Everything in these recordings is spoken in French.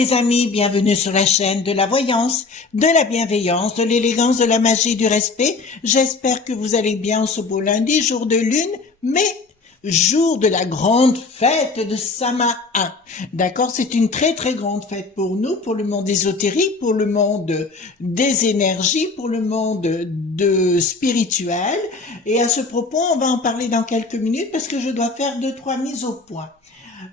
les amis, bienvenue sur la chaîne de la voyance, de la bienveillance, de l'élégance, de la magie, du respect. J'espère que vous allez bien ce beau lundi, jour de lune, mais jour de la grande fête de Samain. D'accord, c'est une très très grande fête pour nous, pour le monde ésotérique, pour le monde des énergies, pour le monde spirituel. Et à ce propos, on va en parler dans quelques minutes parce que je dois faire 2-3 mises au point.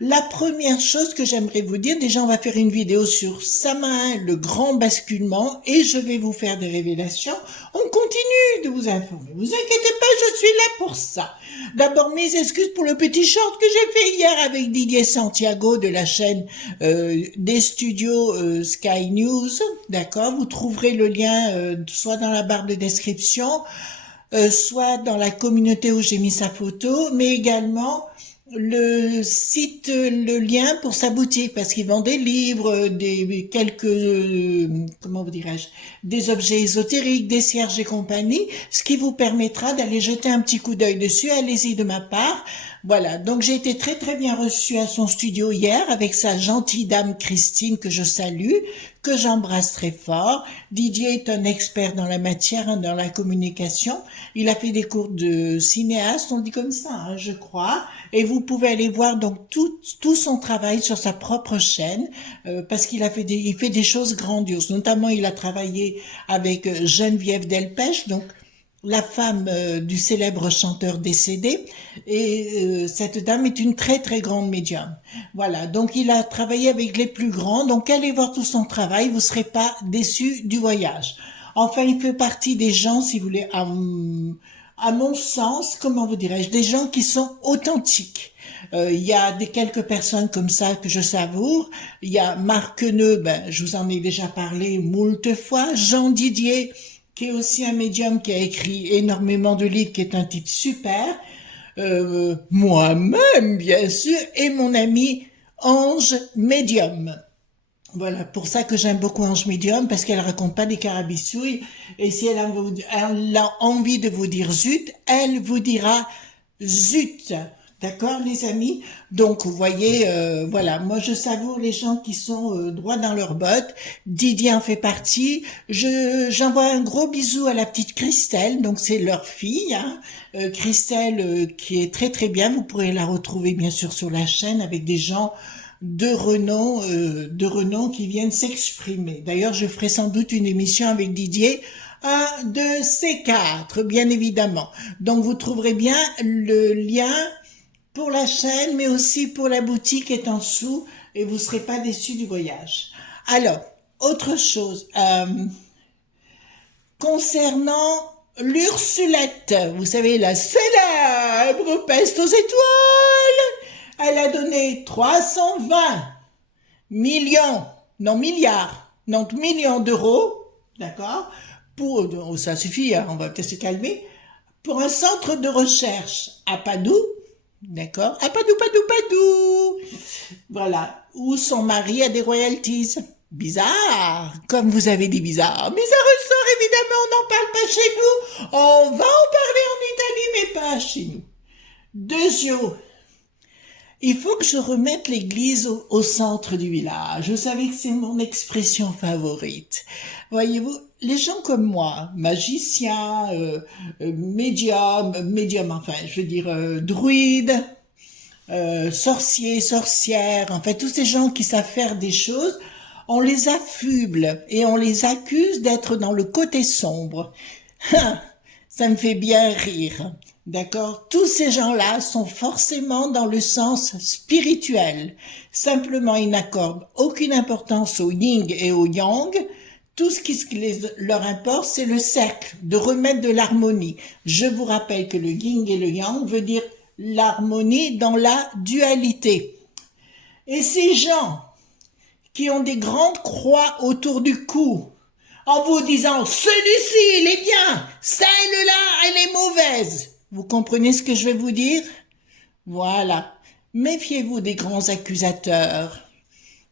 La première chose que j'aimerais vous dire, déjà on va faire une vidéo sur Samain, le grand basculement, et je vais vous faire des révélations. On continue de vous informer. Vous inquiétez pas, je suis là pour ça. D'abord, mes excuses pour le petit short que j'ai fait hier avec Didier Santiago de la chaîne des studios Sky News. D'accord, vous trouverez le lien soit dans la barre de description, soit dans la communauté où j'ai mis sa photo, mais également le site, le lien pour sa boutique, parce qu'il vend des livres, comment vous dirais-je, des objets ésotériques, des cierges et compagnie, ce qui vous permettra d'aller jeter un petit coup d'œil dessus. Allez-y de ma part. Voilà, donc j'ai été très très bien reçue à son studio hier avec sa gentille dame Christine que je salue, que j'embrasse très fort. Didier est un expert dans la matière, dans la communication. Il a fait des cours de cinéaste, on dit comme ça, je crois. Et vous pouvez aller voir donc tout son travail sur sa propre chaîne, parce qu'il il fait des choses grandioses. Notamment, il a travaillé avec Geneviève Delpech, donc la femme du célèbre chanteur décédé, et cette dame est une très très grande médium. Voilà, donc il a travaillé avec les plus grands, donc allez voir tout son travail, vous serez pas déçus du voyage. Enfin, il fait partie des gens, si vous voulez, à mon sens, comment vous dirais-je, des gens qui sont authentiques. Il y a quelques personnes comme ça que je savoure. Il y a Marc Queneux, je vous en ai déjà parlé moult fois. Jean Didier, qui est aussi un médium qui a écrit énormément de livres, qui est un type super. Moi-même, bien sûr, et mon ami Ange Médium. Voilà, pour ça que j'aime beaucoup Ange Médium, parce qu'elle raconte pas des carabistouilles, et si elle a envie de vous dire zut, elle vous dira zut. D'accord, les amis? Donc, vous voyez, voilà, moi je savoure les gens qui sont droits dans leurs bottes. Didier en fait partie. J'envoie un gros bisou à la petite Christelle, donc c'est leur fille, hein. Christelle qui est très très bien. Vous pourrez la retrouver bien sûr sur la chaîne avec des gens de renom qui viennent s'exprimer. D'ailleurs, je ferai sans doute une émission avec Didier, un de ces quatre, bien évidemment. Donc, vous trouverez bien le lien pour la chaîne, mais aussi pour la boutique est en dessous, et vous serez pas déçus du voyage. Alors, autre chose, concernant l'Ursulette, vous savez, la célèbre peste aux étoiles, elle a donné 320 millions, non milliards, non millions d'euros, d'accord, pour, ça suffit, hein, on va peut-être se calmer, pour un centre de recherche à Padoue, d'accord, à Padoue, voilà, où son mari a des royalties. Bizarre, comme vous avez dit bizarre, mais ça ressort évidemment, on n'en parle pas chez nous, on va en parler en Italie, mais pas chez nous. Deuxièmement, il faut que je remette l'église au centre du village. Vous savez que c'est mon expression favorite. Voyez-vous, les gens comme moi, magiciens, médium, enfin, je veux dire, druides, sorciers, sorcières, en fait, tous ces gens qui savent faire des choses, on les affuble et on les accuse d'être dans le côté sombre. Ça me fait bien rire. D'accord? Tous ces gens-là sont forcément dans le sens spirituel. Simplement, ils n'accordent aucune importance au yin et au yang. Tout ce qui leur importe, c'est le cercle, de remettre de l'harmonie. Je vous rappelle que le yin et le yang veut dire l'harmonie dans la dualité. Et ces gens qui ont des grandes croix autour du cou, en vous disant « celui-ci, il est bien, celle-là, elle est mauvaise ». Vous comprenez ce que je vais vous dire? Voilà. Méfiez-vous des grands accusateurs.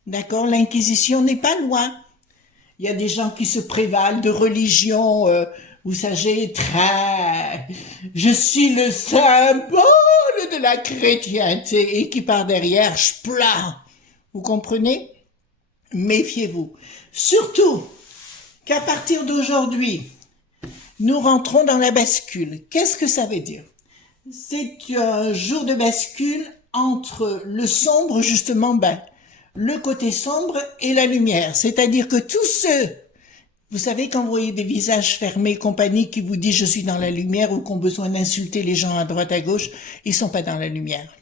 D'accord? L'Inquisition n'est pas loin. Il y a des gens qui se prévalent de religion, vous savez, très... Je suis le symbole de la chrétienté et qui par derrière, je plains. Vous comprenez? Méfiez-vous. Surtout qu'à partir d'aujourd'hui, nous rentrons dans la bascule. Qu'est-ce que ça veut dire? C'est un jour de bascule entre le sombre, justement, le côté sombre et la lumière. C'est-à-dire que tous ceux, vous savez, quand vous voyez des visages fermés, compagnie, qui vous disent je suis dans la lumière ou qui ont besoin d'insulter les gens à droite, à gauche, ils sont pas dans la lumière.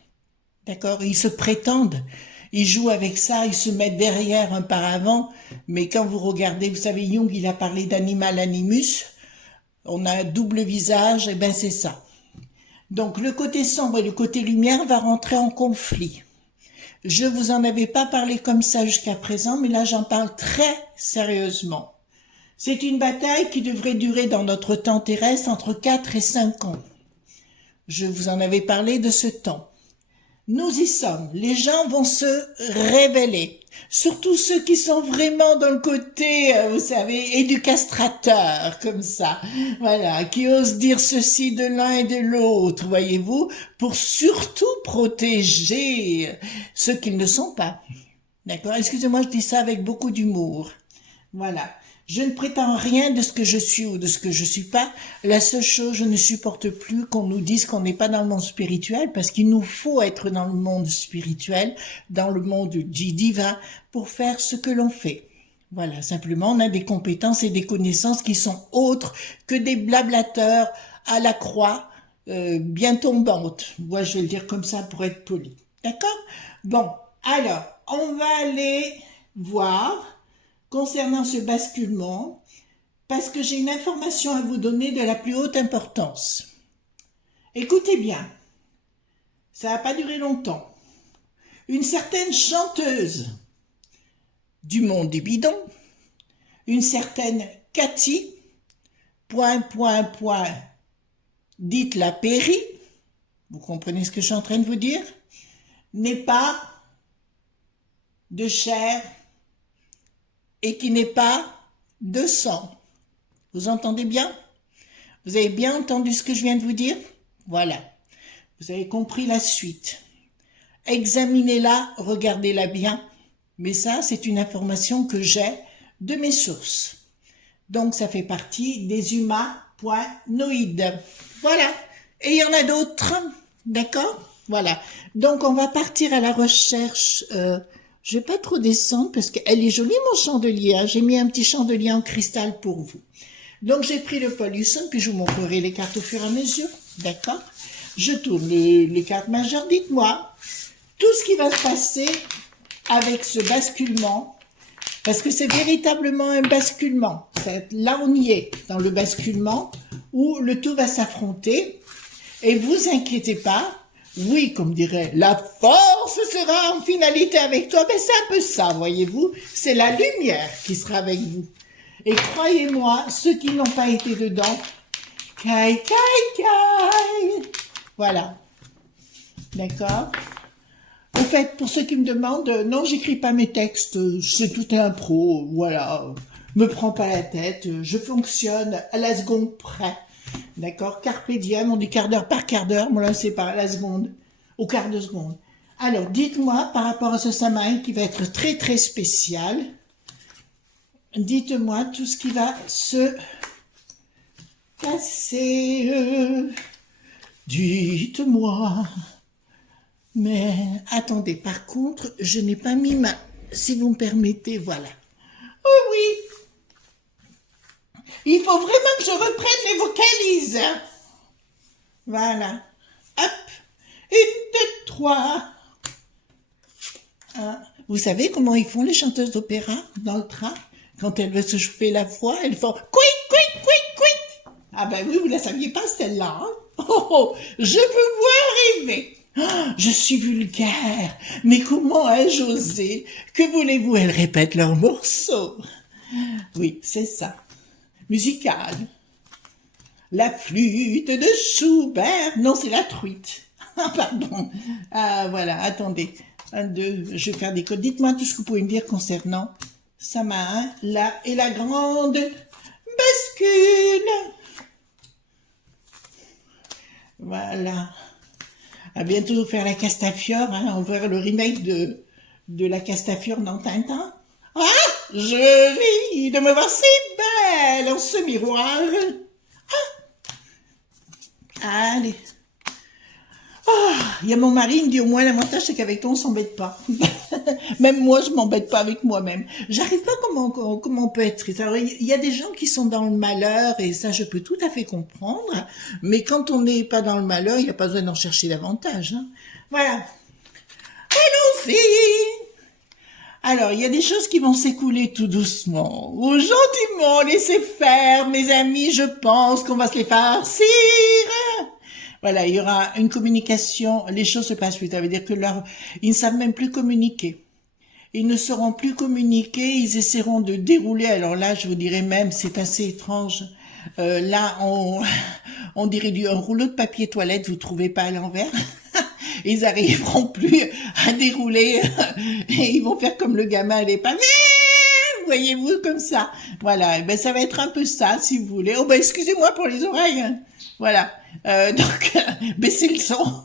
D'accord? Ils se prétendent. Ils jouent avec ça, ils se mettent derrière un paravent. Mais quand vous regardez, vous savez, Jung, il a parlé d'animal animus. On a un double visage, et ben c'est ça. Donc le côté sombre et le côté lumière va rentrer en conflit. Je vous en avais pas parlé comme ça jusqu'à présent, mais là j'en parle très sérieusement. C'est une bataille qui devrait durer dans notre temps terrestre entre 4 et 5 ans. Je vous en avais parlé de ce temps. Nous y sommes. Les gens vont se révéler. Surtout ceux qui sont vraiment dans le côté, vous savez, éducastrateur, comme ça. Voilà, qui osent dire ceci de l'un et de l'autre, voyez-vous, pour surtout protéger ceux qui ne le sont pas. D'accord? Excusez-moi, je dis ça avec beaucoup d'humour. Voilà. Je ne prétends rien de ce que je suis ou de ce que je suis pas. La seule chose, je ne supporte plus qu'on nous dise qu'on n'est pas dans le monde spirituel, parce qu'il nous faut être dans le monde spirituel, dans le monde du divin, pour faire ce que l'on fait. Voilà, simplement, on a des compétences et des connaissances qui sont autres que des blablateurs à la croix, bien tombantes. Moi, je vais le dire comme ça pour être poli. D'accord? Bon, alors, on va aller voir concernant ce basculement, parce que j'ai une information à vous donner de la plus haute importance. Écoutez bien, ça va pas durer longtemps. Une certaine chanteuse du monde du bidon, une certaine Cathy, dites la Péri, vous comprenez ce que je suis en train de vous dire, n'est pas de chair et qui n'est pas de sang. Vous entendez bien? Vous avez bien entendu ce que je viens de vous dire? Voilà. Vous avez compris la suite. Examinez-la, regardez-la bien. Mais ça, c'est une information que j'ai de mes sources. Donc, ça fait partie des humanoïdes. Voilà. Et il y en a d'autres. D'accord? Voilà. Donc, on va partir à la recherche. Je vais pas trop descendre parce qu'elle est jolie, mon chandelier. Hein. J'ai mis un petit chandelier en cristal pour vous. Donc, j'ai pris le Paul Hudson, puis je vous montrerai les cartes au fur et à mesure. D'accord? Je tourne les cartes majeures. Dites-moi tout ce qui va se passer avec ce basculement, parce que c'est véritablement un basculement. Là, on y est, dans le basculement, où le tout va s'affronter. Et vous inquiétez pas, oui, comme dirait, la force sera en finalité avec toi. Ben, c'est un peu ça, voyez-vous. C'est la lumière qui sera avec vous. Et croyez-moi, ceux qui n'ont pas été dedans, caille, caille, caille. Voilà. D'accord? En fait, pour ceux qui me demandent, non, j'écris pas mes textes, c'est tout impro, voilà. Me prends pas la tête, je fonctionne à la seconde près. D'accord? Carpe diem, on dit quart d'heure par quart d'heure, moi là c'est pas la seconde, au quart de seconde. Alors, dites-moi, par rapport à ce Samhain qui va être très très spécial, dites-moi tout ce qui va se passer. Dites-moi. Mais attendez, par contre, je n'ai pas mis si vous me permettez, voilà. Oh oui, il faut vraiment que je reprenne les vocalises. Voilà. Hop, 1, 2, 3. Vous savez comment ils font les chanteuses d'opéra dans le train? Quand elles veulent se chauffer la voix, elles font quick, quick, quick, quick. Ah ben oui, vous la saviez pas celle-là. Hein? Oh, je veux voir rêver. Oh, je suis vulgaire, mais comment ai-je osé? Que voulez-vous, elles répètent leurs morceaux. Oui, c'est ça. Musical. La flûte de Schubert. Non, c'est la truite. Ah, pardon. Ah, voilà, attendez. 1, 2, je vais faire des codes. Dites-moi tout ce que vous pouvez me dire concernant Samhain, là, et la grande bascule. Voilà. À bientôt faire la Castafiore, hein, on va voir le remake de la Castafiore dans Tintin. Ah, jolie de me voir si belle en ce miroir. Allez. Il y a mon mari, il me dit au moins l'avantage c'est qu'avec toi on s'embête pas. Même moi je m'embête pas avec moi-même. J'arrive pas comment on peut être triste. Alors il y a des gens qui sont dans le malheur et ça je peux tout à fait comprendre. Mais quand on n'est pas dans le malheur, il n'y a pas besoin d'en chercher davantage. Hein. Voilà. Hello filles. Alors, il y a des choses qui vont s'écouler tout doucement, ou gentiment, laissez faire, mes amis, je pense qu'on va se les farcir. Voilà, il y aura une communication, les choses se passent plus, ça veut dire que ils ne savent même plus communiquer. Ils ne sauront plus communiquer, ils essaieront de dérouler, alors là, je vous dirais même, c'est assez étrange. Là, on dirait un rouleau de papier toilette, vous trouvez pas à l'envers? Ils arriveront plus à dérouler et ils vont faire comme le gamin à l'épave. Voyez-vous comme ça. Voilà, ben ça va être un peu ça si vous voulez. Oh ben excusez-moi pour les oreilles. Hein. Voilà. Donc baissez le son.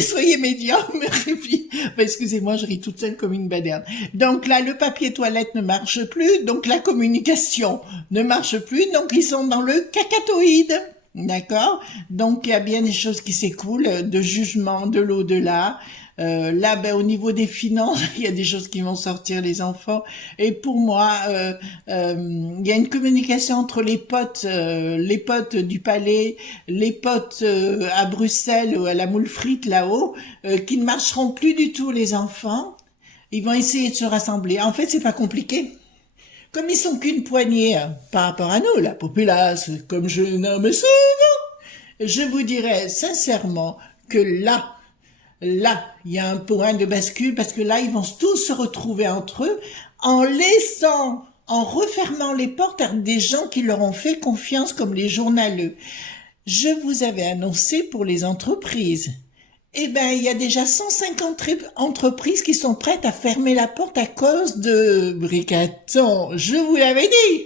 Soyez médium. Et puis, ben, excusez-moi, je ris toute seule comme une baderne. Donc là, le papier toilette ne marche plus, donc la communication ne marche plus, donc ils sont dans le cacatoïde. D'accord. Donc il y a bien des choses qui s'écoulent, de jugement, de l'au-delà. Là, ben, au niveau des finances, il y a des choses qui vont sortir, les enfants. Et pour moi, il y a une communication entre les potes du palais, les potes à Bruxelles ou à la moule frite là-haut, qui ne marcheront plus du tout, les enfants. Ils vont essayer de se rassembler. En fait, c'est pas compliqué. Comme ils sont qu'une poignée par rapport à nous, la populace, comme je nomme souvent, je vous dirais sincèrement que là, il y a un point de bascule parce que là, ils vont tous se retrouver entre eux en refermant les portes à des gens qui leur ont fait confiance comme les journaleux. Je vous avais annoncé pour les entreprises. Eh ben, il y a déjà 150 entreprises qui sont prêtes à fermer la porte à cause de Bricaton. Je vous l'avais dit.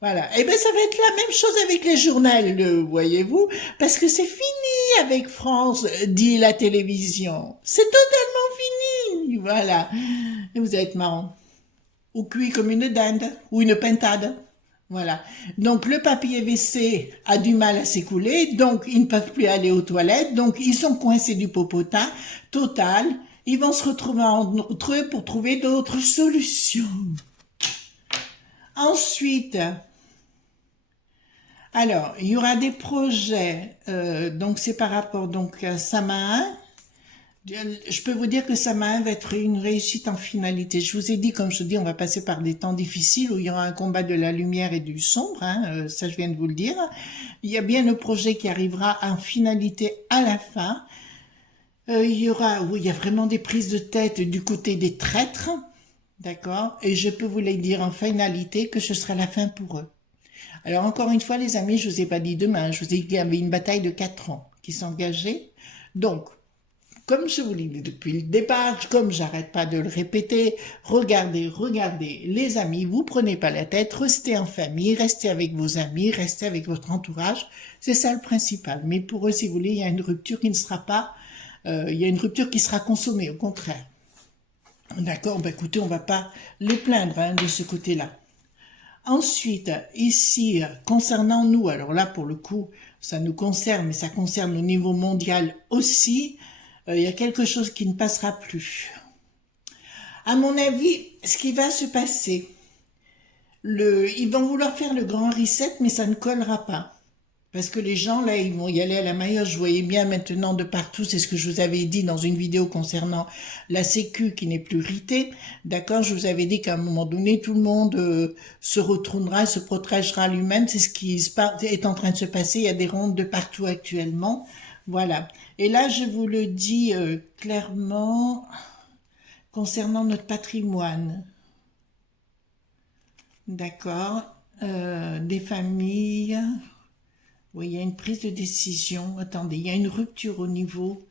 Voilà. Eh ben, ça va être la même chose avec les journaux, voyez-vous, parce que c'est fini avec France, dit la télévision. C'est totalement fini. Voilà. Et vous allez être marrant. Ou cuit comme une dinde, ou une pintade. Voilà. Donc le papier WC a du mal à s'écouler, donc ils ne peuvent plus aller aux toilettes, donc ils sont coincés du popotin total. Ils vont se retrouver entre eux pour trouver d'autres solutions. Ensuite, alors il y aura des projets, donc c'est par rapport donc à Samain. Je peux vous dire que Samain va être une réussite en finalité. Je vous ai dit, comme je dis, on va passer par des temps difficiles où il y aura un combat de la lumière et du sombre, hein, ça je viens de vous le dire. Il y a bien le projet qui arrivera en finalité à la fin. Il y aura, oui, il y a vraiment des prises de tête du côté des traîtres, d'accord. Et je peux vous les dire en finalité que ce sera la fin pour eux. Alors encore une fois, les amis, je vous ai pas dit demain, je vous ai dit qu'il y avait une bataille de 4 ans qui s'engageait. Donc, comme je vous l'ai dit depuis le départ, comme j'arrête pas de le répéter, regardez, les amis, vous prenez pas la tête, restez en famille, restez avec vos amis, restez avec votre entourage, c'est ça le principal. Mais pour eux, si vous voulez, il y a une rupture qui ne sera pas, il y a une rupture qui sera consommée, au contraire. D'accord, ben écoutez, on va pas les plaindre hein, de ce côté-là. Ensuite, ici, concernant nous, alors là, pour le coup, ça nous concerne, mais ça concerne au niveau mondial aussi, il y a quelque chose qui ne passera plus. À mon avis, ce qui va se passer, ils vont vouloir faire le grand reset, mais ça ne collera pas. Parce que les gens, là, ils vont y aller à la maillot. Je voyais bien maintenant de partout, c'est ce que je vous avais dit dans une vidéo concernant la Sécu qui n'est plus ritée. D'accord, je vous avais dit qu'à un moment donné, tout le monde se retournera, se protégera lui-même. C'est ce qui est en train de se passer. Il y a des rondes de partout actuellement. Voilà. Et là, je vous le dis clairement concernant notre patrimoine. D'accord, des familles... Oui, il y a une prise de décision. Attendez, il y a une rupture au niveau,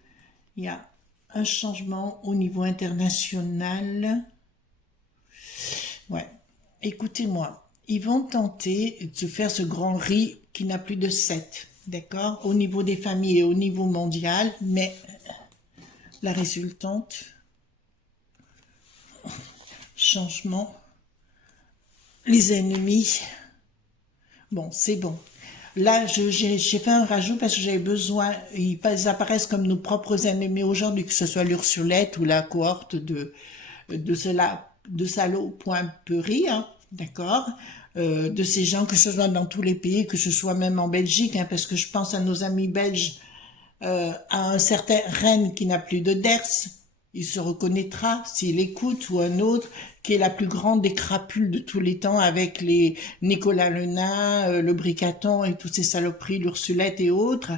il y a un changement au niveau international. Ouais, écoutez-moi, ils vont tenter de faire ce grand riz qui n'a plus de 7, d'accord, au niveau des familles et au niveau mondial, mais la résultante, changement. Les ennemis. Bon, c'est bon. Là, j'ai fait un rajout parce que j'avais besoin, ils apparaissent comme nos propres ennemis aujourd'hui, que ce soit l'Ursulette ou la cohorte de salauds.peurie, hein, d'accord, de ces gens, que ce soit dans tous les pays, que ce soit même en Belgique, hein, parce que je pense à nos amis belges, à un certain Rennes qui n'a plus de Ders, il se reconnaîtra s'il écoute, ou un autre qui est la plus grande des crapules de tous les temps avec les Nicolas Le Nain, le Bricaton et toutes ces saloperies, l'Ursulette et autres.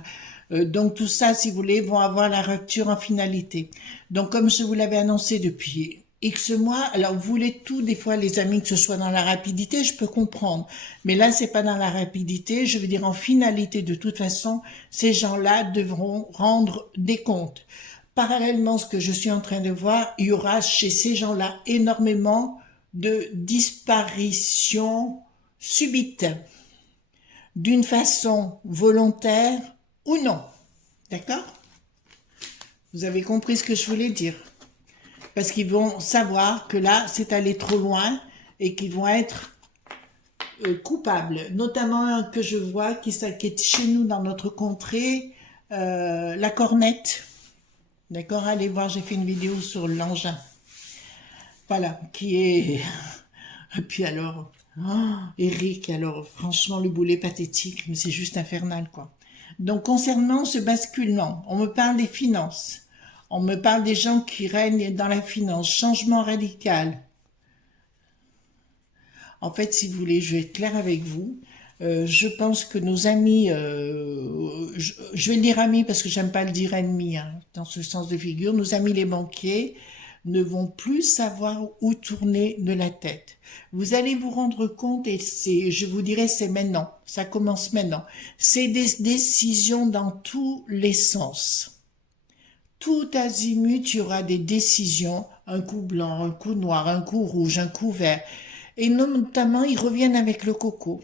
Donc tout ça, si vous voulez, vont avoir la rupture en finalité. Donc comme je vous l'avais annoncé depuis X mois, alors vous voulez tout, des fois les amis, que ce soit dans la rapidité, je peux comprendre. Mais là, c'est pas dans la rapidité, je veux dire en finalité, de toute façon, ces gens-là devront rendre des comptes. Parallèlement, ce que je suis en train de voir, il y aura chez ces gens-là énormément de disparitions subites, d'une façon volontaire ou non. D'accord? Vous avez compris ce que je voulais dire? Parce qu'ils vont savoir que là, c'est allé trop loin et qu'ils vont être coupables. Notamment un que je vois qui est chez nous dans notre contrée, la cornette. D'accord, allez voir, j'ai fait une vidéo sur l'engin. Voilà, qui est... Et puis alors, Eric, alors franchement, le boulet pathétique, mais c'est juste infernal, quoi. Donc, concernant ce basculement, on me parle des finances. On me parle des gens qui règnent dans la finance. Changement radical. En fait, si vous voulez, je vais être clair avec vous. Je pense que nos amis, je vais le dire amis parce que j'aime pas le dire ennemis, hein, dans ce sens de figure, nos amis les banquiers ne vont plus savoir où tourner de la tête. Vous allez vous rendre compte, et je vous dirais, c'est maintenant, ça commence maintenant. C'est des décisions dans tous les sens. Tout azimut, il y aura des décisions, un coup blanc, un coup noir, un coup rouge, un coup vert. Et notamment, ils reviennent avec le coco.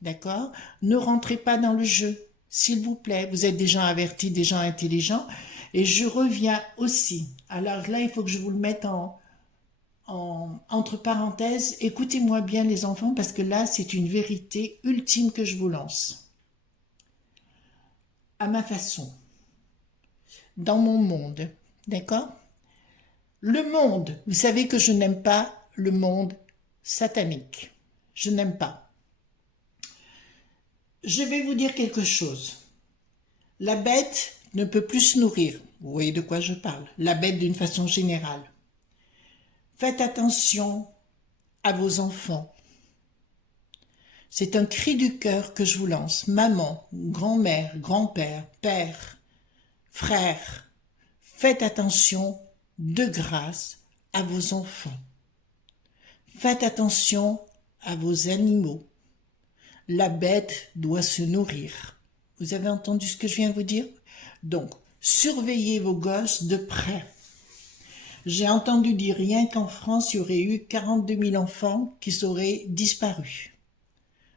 D'accord? Ne rentrez pas dans le jeu, s'il vous plaît. Vous êtes des gens avertis, des gens intelligents. Et je reviens aussi. Alors là, il faut que je vous le mette entre parenthèses. Écoutez-moi bien, les enfants, parce que là, c'est une vérité ultime que je vous lance. À ma façon. Dans mon monde. D'accord? Le monde. Vous savez que je n'aime pas le monde satanique. Je n'aime pas. Je vais vous dire quelque chose. La bête ne peut plus se nourrir. Vous voyez de quoi je parle. La bête d'une façon générale. Faites attention à vos enfants. C'est un cri du cœur que je vous lance. Maman, grand-mère, grand-père, père, frère, faites attention de grâce à vos enfants. Faites attention à vos animaux. La bête doit se nourrir. Vous avez entendu ce que je viens de vous dire? Donc, surveillez vos gosses de près. J'ai entendu dire rien qu'en France, il y aurait eu 42 000 enfants qui seraient disparus.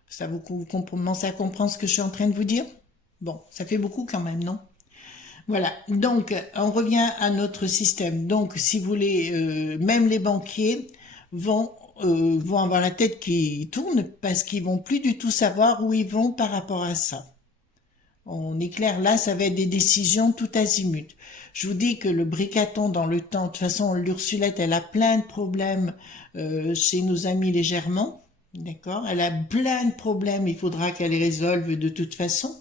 Ça vous commencez à comprendre ce que je suis en train de vous dire? Bon, ça fait beaucoup quand même, non? Voilà, donc on revient à notre système. Donc, si vous voulez, même les banquiers vont avoir la tête qui tourne parce qu'ils vont plus du tout savoir où ils vont par rapport à ça. On est clair, là, ça va être des décisions tout azimut. Je vous dis que le Bricaton dans le temps, de toute façon, l'Ursulette, elle a plein de problèmes chez nos amis légèrement, d'accord? Elle a plein de problèmes, il faudra qu'elle les résolve de toute façon.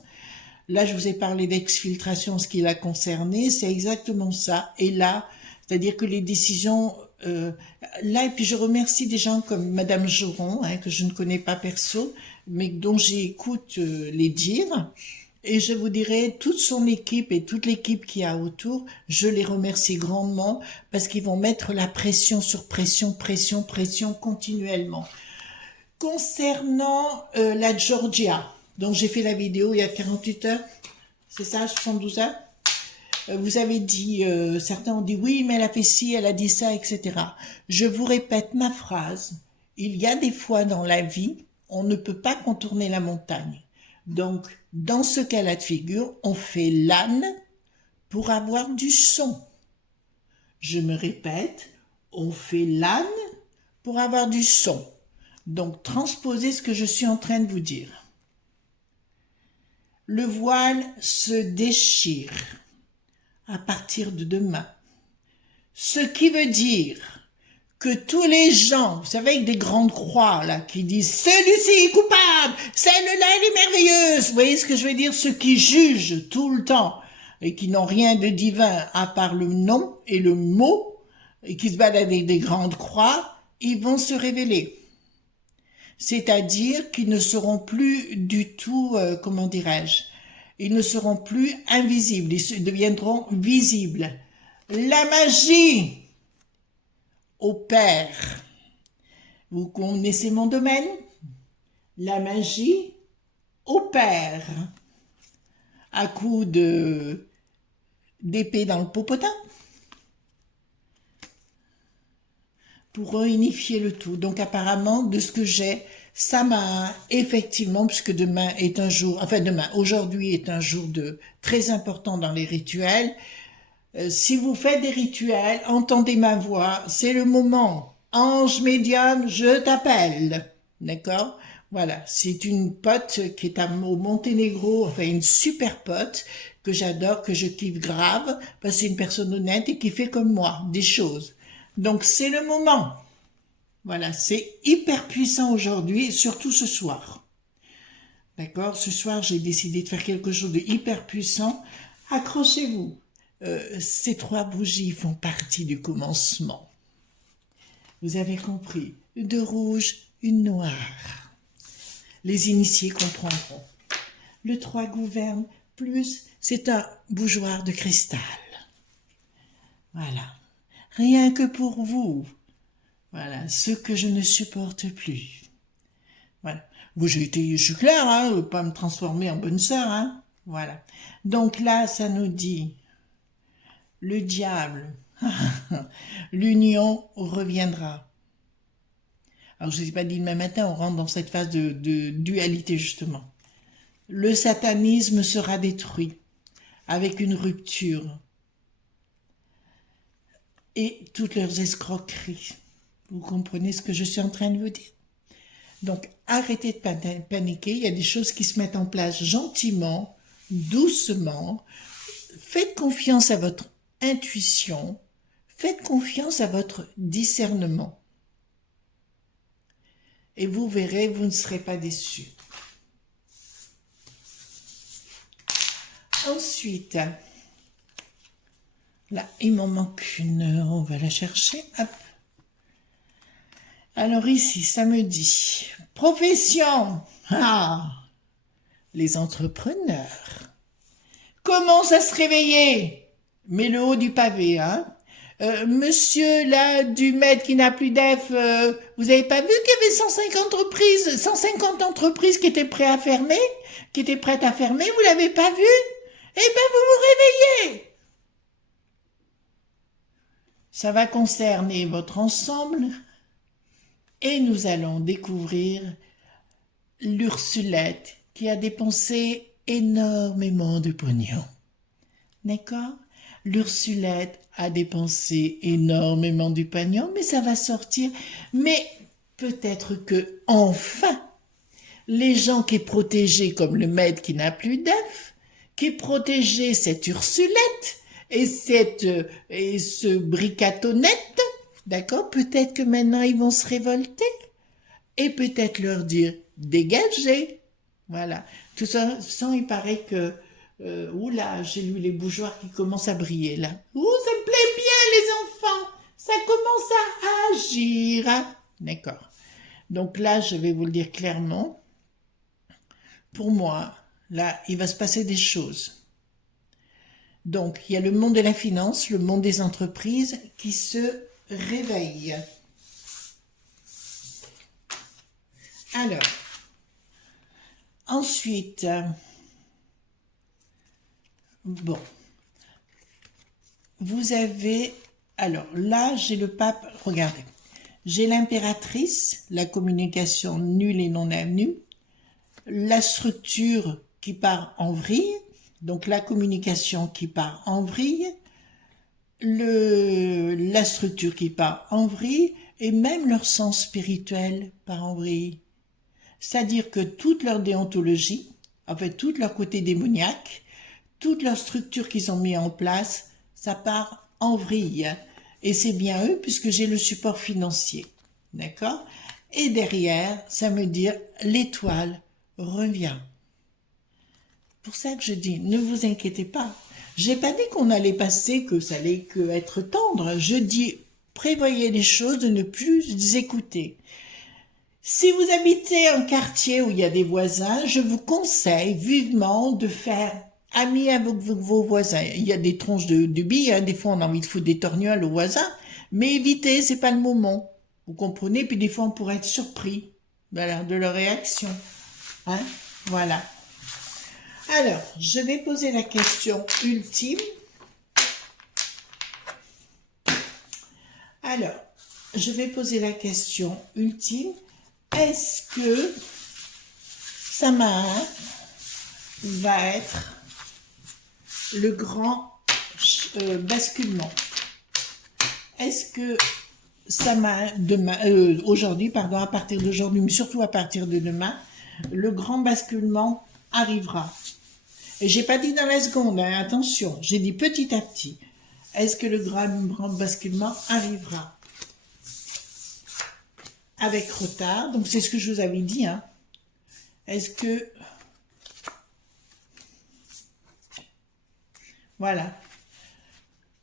Là, je vous ai parlé d'exfiltration, ce qui l'a concerné, c'est exactement ça. Et là, c'est-à-dire que les décisions... là, et puis je remercie des gens comme Madame Joron, hein, que je ne connais pas perso, mais dont j'écoute les dire. Et je vous dirai, toute son équipe et toute l'équipe qu'il y a autour, je les remercie grandement parce qu'ils vont mettre la pression sur pression, pression, pression continuellement. Concernant la Georgia, donc j'ai fait la vidéo il y a 48 heures, c'est ça, 72 heures? Vous avez dit, certains ont dit oui, mais elle a fait ci, elle a dit ça, etc. Je vous répète ma phrase. Il y a des fois dans la vie, on ne peut pas contourner la montagne. Donc, dans ce cas-là de figure, on fait l'âne pour avoir du son. Je me répète, on fait l'âne pour avoir du son. Donc, transposez ce que je suis en train de vous dire. Le voile se déchire à partir de demain. Ce qui veut dire que tous les gens, vous savez, avec des grandes croix, là, qui disent « Celui-ci est coupable, celle-là, elle est merveilleuse !» Vous voyez ce que je veux dire? Ceux qui jugent tout le temps et qui n'ont rien de divin à part le nom et le mot, et qui se baladent avec des grandes croix, ils vont se révéler. C'est-à-dire qu'ils ne seront plus du tout, comment dirais-je, ils ne seront plus invisibles, ils deviendront visibles. La magie opère. Vous connaissez mon domaine? La magie opère. À coup d'épée dans le popotin. Pour réunifier le tout. Donc apparemment, de ce que j'ai, ça m'a effectivement, puisque demain est un jour, enfin demain, aujourd'hui est un jour très important dans les rituels. Si vous faites des rituels, entendez ma voix, c'est le moment. Ange médium, je t'appelle. D'accord? Voilà, c'est une pote qui est au Monténégro, enfin une super pote que j'adore, que je kiffe grave, parce que c'est une personne honnête et qui fait comme moi, des choses. Donc c'est le moment. Voilà, c'est hyper puissant aujourd'hui, surtout ce soir. D'accord? Ce soir, j'ai décidé de faire quelque chose de hyper puissant. Accrochez-vous. Ces 3 bougies font partie du commencement. Vous avez compris. Une de rouge, une noire. Les initiés comprendront. Le 3 gouverne, plus c'est un bougeoir de cristal. Voilà. Rien que pour vous. Voilà, ce que je ne supporte plus. Voilà. Bon, je suis claire, hein, pas me transformer en bonne sœur, hein. Voilà. Donc là, ça nous dit, le diable, l'union reviendra. Alors, je ne sais pas dit demain matin, on rentre dans cette phase de dualité, justement. Le satanisme sera détruit avec une rupture. Et toutes leurs escroqueries. Vous comprenez ce que je suis en train de vous dire? Donc, arrêtez de paniquer. Il y a des choses qui se mettent en place gentiment, doucement. Faites confiance à votre intuition. Faites confiance à votre discernement. Et vous verrez, vous ne serez pas déçus. Ensuite, là, il m'en manque une, on va la chercher. Hop. Alors ici, ça me dit, profession, les entrepreneurs commencent à se réveiller, mais le haut du pavé, hein. Monsieur là du maître qui n'a plus d'EF, vous avez pas vu qu'il y avait 150 entreprises qui étaient prêtes à fermer, vous l'avez pas vu? Eh ben vous vous réveillez. Ça va concerner votre ensemble. Et nous allons découvrir l'Ursulette qui a dépensé énormément de pognon. D'accord? L'Ursulette a dépensé énormément de pognon, mais ça va sortir. Mais peut-être que, enfin, les gens qui est protégés comme le maître qui n'a plus d'œuf, qui est protégé cette Ursulette et ce bricatonnette, d'accord? Peut-être que maintenant ils vont se révolter et peut-être leur dire dégagez. Voilà. De toute façon, il paraît que oula, j'ai lu les bougeoirs qui commencent à briller là. Ouh, ça me plaît bien les enfants. Ça commence à agir. Hein? D'accord. Donc là, je vais vous le dire clairement. Pour moi, là, il va se passer des choses. Donc, il y a le monde de la finance, le monde des entreprises qui se réveille. Alors, ensuite, bon, vous avez, alors là, j'ai le pape, regardez, j'ai l'impératrice, la communication nulle et non avenue, la structure qui part en vrille, donc la communication qui part en vrille, la structure qui part en vrille, et même leur sens spirituel part en vrille. C'est-à-dire que toute leur déontologie, en fait tout leur côté démoniaque, toute leur structure qu'ils ont mis en place, ça part en vrille. Et c'est bien eux puisque j'ai le support financier. D'accord? Et derrière, ça me dit l'étoile revient. Pour ça que je dis, ne vous inquiétez pas. J'ai pas dit qu'on allait passer, que ça allait que être tendre. Je dis, prévoyez les choses, de ne plus écouter. Si vous habitez un quartier où il y a des voisins, je vous conseille vivement de faire ami avec vos voisins. Il y a des tronches de billes, hein. Des fois on a envie de foutre des torgnoles aux voisins, mais évitez, c'est pas le moment. Vous comprenez? Puis des fois on pourrait être surpris de leur réaction. Hein? Voilà. Alors, je vais poser la question ultime. Alors, je vais poser la question ultime. Est-ce que Samaïn va être le grand basculement? Est-ce que Samaïn, aujourd'hui, pardon, à partir d'aujourd'hui, mais surtout à partir de demain, le grand basculement arrivera? Et j'ai pas dit dans la seconde, hein, attention, j'ai dit petit à petit. Est-ce que le grand basculement arrivera? Avec retard, donc c'est ce que je vous avais dit, hein. Est-ce que... Voilà.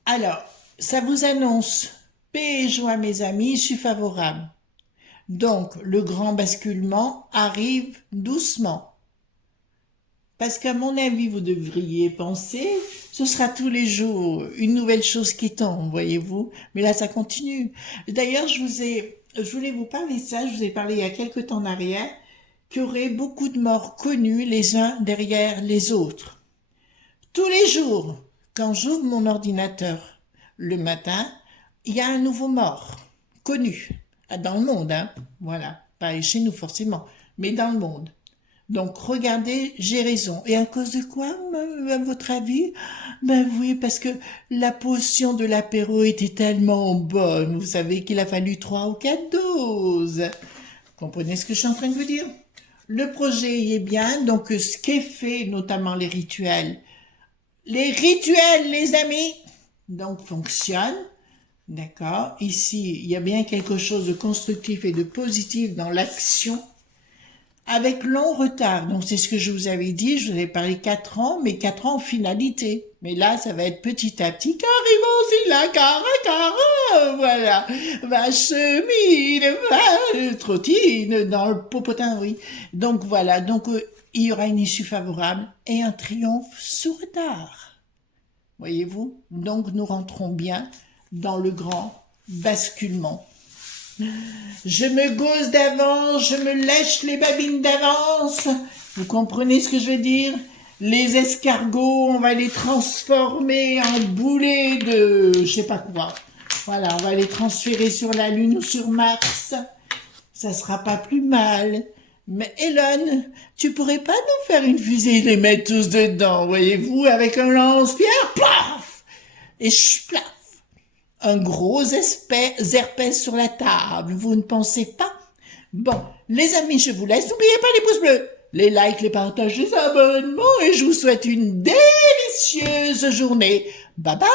Alors, ça vous annonce paix et joie, mes amis, je suis favorable. Donc, le grand basculement arrive doucement. Parce qu'à mon avis, vous devriez penser, ce sera tous les jours une nouvelle chose qui tombe, voyez-vous. Mais là, ça continue. D'ailleurs, je voulais vous parler de ça, je vous ai parlé il y a quelque temps en arrière, qu'il y aurait beaucoup de morts connus les uns derrière les autres. Tous les jours, quand j'ouvre mon ordinateur le matin, il y a un nouveau mort, connu, dans le monde, hein. Voilà, pas chez nous forcément, mais dans le monde. Donc, regardez, j'ai raison. Et à cause de quoi, à votre avis? Ben oui, parce que la potion de l'apéro était tellement bonne, vous savez qu'il a fallu 3 ou 4 doses. Comprenez ce que je suis en train de vous dire? Le projet y est bien, donc ce qui est fait, notamment les rituels, les amis, donc fonctionnent. D'accord? Ici, il y a bien quelque chose de constructif et de positif dans l'action, avec long retard. Donc, c'est ce que je vous avais dit, je vous avais parlé 4 ans, mais 4 ans en finalité. Mais là, ça va être petit à petit. Carrément, la cara, voilà. Vache mine, vache trottine dans le popotin, oui. Donc, voilà. Donc, il y aura une issue favorable et un triomphe sous retard. Voyez-vous? Donc, nous rentrons bien dans le grand basculement. Je me gauze d'avance, je me lèche les babines d'avance. Vous comprenez ce que je veux dire? Les escargots, on va les transformer en boulets de je sais pas quoi. Voilà, on va les transférer sur la Lune ou sur Mars. Ça sera pas plus mal. Mais Elon, tu pourrais pas nous faire une fusée et les mettre tous dedans, voyez-vous, avec un lance-pierre, paf! Et plaf! Un gros herpès sur la table, vous ne pensez pas? Bon, les amis, je vous laisse. N'oubliez pas les pouces bleus, les likes, les partages, les abonnements et je vous souhaite une délicieuse journée. Bye bye!